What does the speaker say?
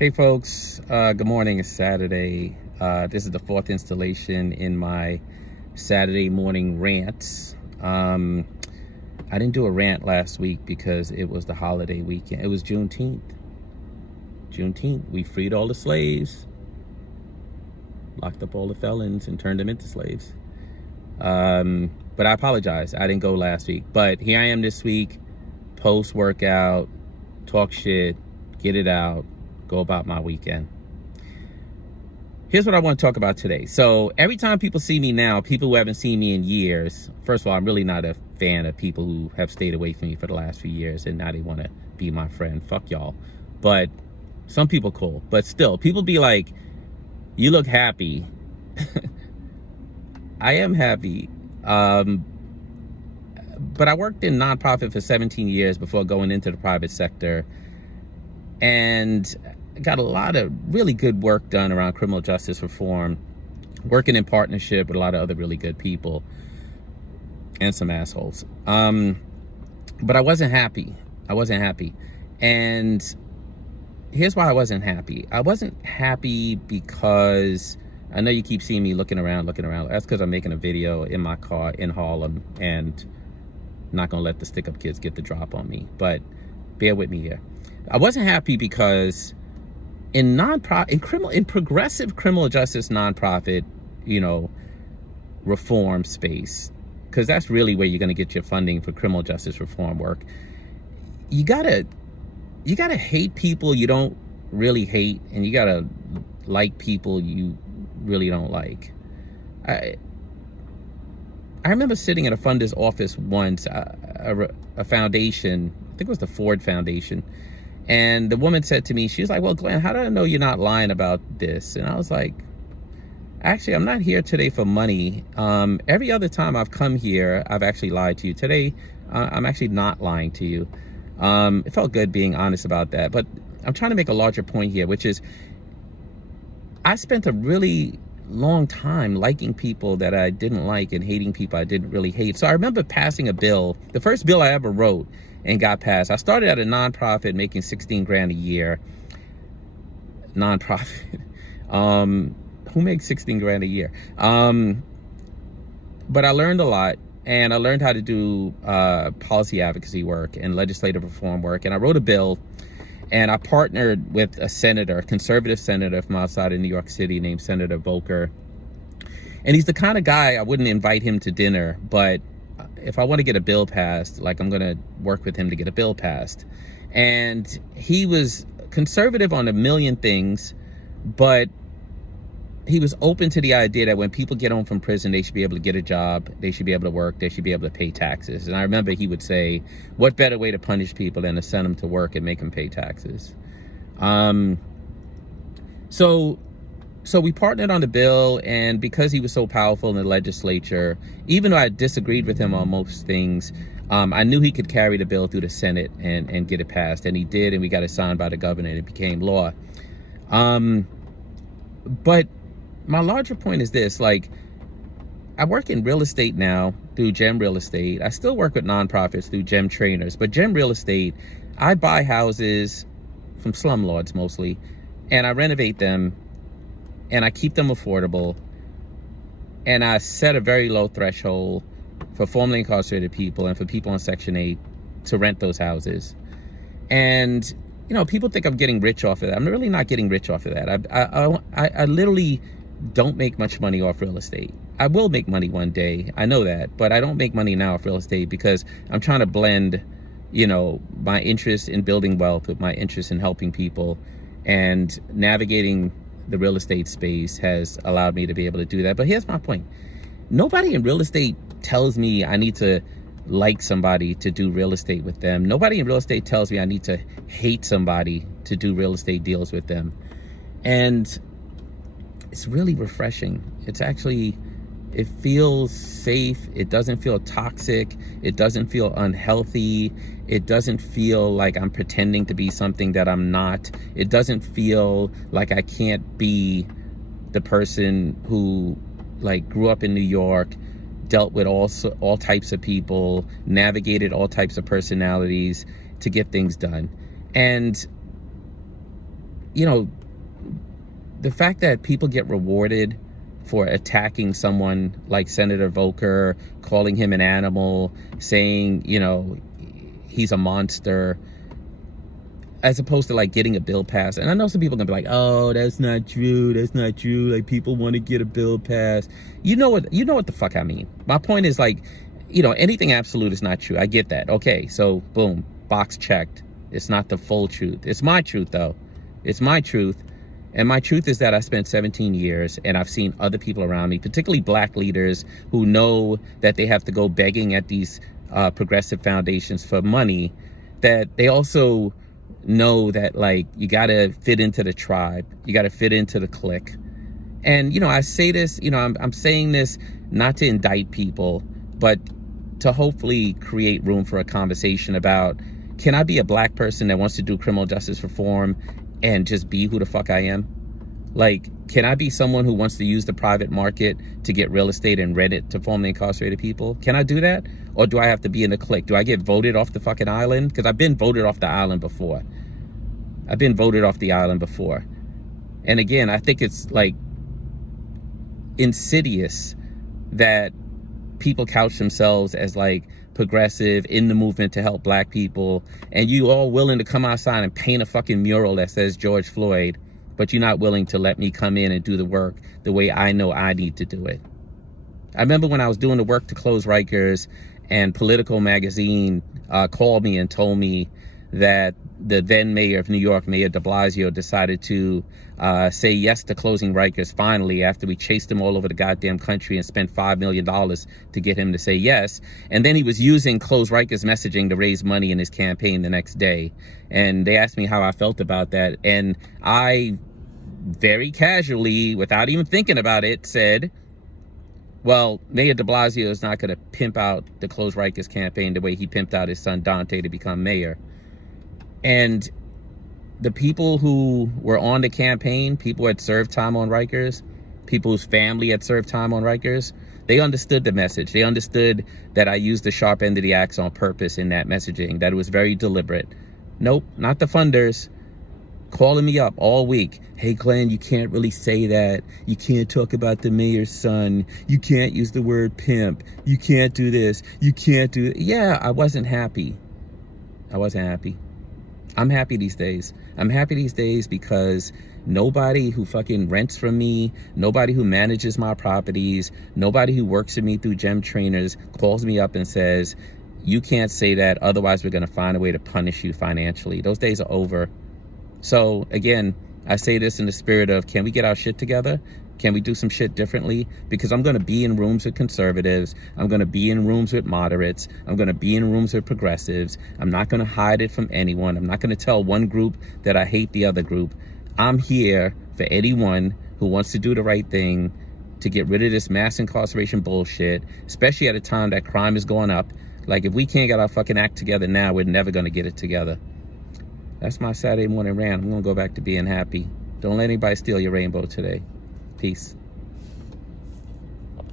Hey folks, good morning. It's Saturday. This is the fourth installation in my Saturday morning rants. I didn't do a rant last week because it was the holiday weekend. It was Juneteenth. We freed all the slaves, locked up all the felons, and turned them into slaves. But I apologize. I didn't go last week. But here I am this week, post-workout, talk shit, get it out, go about my weekend. Here's what I want to talk about today. So every time people see me now, people who haven't seen me in years, first of all, I'm really not a fan of people who have stayed away from me for the last few years and now they want to be my friend. Fuck y'all. But some people cool. But still, people be like, you look happy. I am happy. But I worked in nonprofit for 17 years before going into the private sector. And got a lot of really good work done around criminal justice reform, working in partnership with a lot of other really good people and some assholes. But I wasn't happy. And here's why I wasn't happy. I wasn't happy because I know you keep seeing me looking around. That's because I'm making a video in my car in Harlem and not gonna let the stick-up kids get the drop on me. But bear with me here. I wasn't happy because in progressive criminal justice nonprofit, reform space, because that's really where you're going to get your funding for criminal justice reform work. You gotta hate people you don't really hate, and you gotta like people you really don't like. I remember sitting at a funder's office once, a foundation, I think it was the Ford Foundation. And the woman said to me, she was like, well, Glenn, how do I know you're not lying about this? And I was like, actually, I'm not here today for money. Every other time I've come here, I've actually lied to you. Today, I'm actually not lying to you. It felt good being honest about that. But I'm trying to make a larger point here, which is I spent a really long time liking people that I didn't like and hating people I didn't really hate. So I remember passing a bill, the first bill I ever wrote and got passed. I started at a nonprofit making 16 grand a year. Nonprofit. Who makes 16 grand a year? But I learned a lot, and I learned how to do policy advocacy work and legislative reform work. And I wrote a bill, and I partnered with a senator, a conservative senator from outside of New York City named Senator Volker. And he's the kind of guy, I wouldn't invite him to dinner, but if I want to get a bill passed, like, I'm going to work with him to get a bill passed. And he was conservative on a million things, but he was open to the idea that when people get home from prison, they should be able to get a job, they should be able to work, they should be able to pay taxes. And I remember he would say, what better way to punish people than to send them to work and make them pay taxes? So we partnered on the bill, and because he was so powerful in the legislature, even though I disagreed with him on most things, I knew he could carry the bill through the Senate and get it passed. And he did, and we got it signed by the governor, and it became law. But my larger point is this, like, I work in real estate now through Gem Real Estate. I still work with nonprofits through Gem Trainers, but Gem Real Estate, I buy houses from slumlords mostly, and I renovate them, and I keep them affordable, and I set a very low threshold for formerly incarcerated people and for people on Section 8 to rent those houses. And, people think I'm getting rich off of that. I'm really not getting rich off of that. I literally don't make much money off real estate. I will make money one day, I know that, but I don't make money now off real estate because I'm trying to blend, my interest in building wealth with my interest in helping people, and navigating the real estate space has allowed me to be able to do that. But here's my point. Nobody in real estate tells me I need to like somebody to do real estate with them. Nobody in real estate tells me I need to hate somebody to do real estate deals with them. And it's really refreshing. It feels safe. It doesn't feel toxic. It doesn't feel unhealthy. It doesn't feel like I'm pretending to be something that I'm not. It doesn't feel like I can't be the person who, like, grew up in New York, dealt with all types of people, navigated all types of personalities to get things done. And you know, the fact that people get rewarded for attacking someone like Senator Volker, calling him an animal, saying, you know, he's a monster, as opposed to like getting a bill passed. And I know some people are gonna be like, oh, that's not true, that's not true, like people want to get a bill passed. You know what the fuck I mean. My point is, like, you know, anything absolute is not true. I get that. Okay, so boom, box checked. It's not the full truth. It's my truth though. It's my truth. And my truth is that I spent 17 years and I've seen other people around me, particularly black leaders, who know that they have to go begging at these progressive foundations for money, that they also know that, like, you got to fit into the tribe. You got to fit into the clique. And, you know, I say this, you know, I'm saying this not to indict people, but to hopefully create room for a conversation about, can I be a black person that wants to do criminal justice reform and just be who the fuck I am? Like, can I be someone who wants to use the private market to get real estate and rent it to formerly incarcerated people? Can I do that? Or do I have to be in the clique? Do I get voted off the fucking island? Because I've been voted off the island before. I've been voted off the island before. And again, I think it's like insidious that people couch themselves as like progressive, in the movement to help black people, and you all willing to come outside and paint a fucking mural that says George Floyd, but you're not willing to let me come in and do the work the way I know I need to do it. I remember when I was doing the work to close Rikers, and Political magazine called me and told me that the then mayor of New York, Mayor de Blasio, decided to say yes to closing Rikers finally, after we chased him all over the goddamn country and spent $5 million to get him to say yes. And then he was using close Rikers messaging to raise money in his campaign the next day. And they asked me how I felt about that. And I very casually, without even thinking about it, said, well, Mayor de Blasio is not going to pimp out the Close Rikers campaign the way he pimped out his son Dante to become mayor. And the people who were on the campaign, people who had served time on Rikers, people whose family had served time on Rikers, they understood the message. They understood that I used the sharp end of the axe on purpose in that messaging, that it was very deliberate. Nope, not the funders. Calling me up all week. Hey, Glenn, you can't really say that. You can't talk about the mayor's son. You can't use the word pimp. You can't do this. You can't do... Yeah, I wasn't happy. I wasn't happy. I'm happy these days. I'm happy these days because nobody who fucking rents from me, nobody who manages my properties, nobody who works with me through gem trainers calls me up and says, you can't say that, otherwise we're going to find a way to punish you financially. Those days are over. So again, I say this in the spirit of, can we get our shit together? Can we do some shit differently? Because I'm going to be in rooms with conservatives. I'm going to be in rooms with moderates. I'm going to be in rooms with progressives. I'm not going to hide it from anyone. I'm not going to tell one group that I hate the other group. I'm here for anyone who wants to do the right thing to get rid of this mass incarceration bullshit, especially at a time that crime is going up. Like, if we can't get our fucking act together now, we're never going to get it together. That's my Saturday morning rant. I'm going to go back to being happy. Don't let anybody steal your rainbow today. Peace.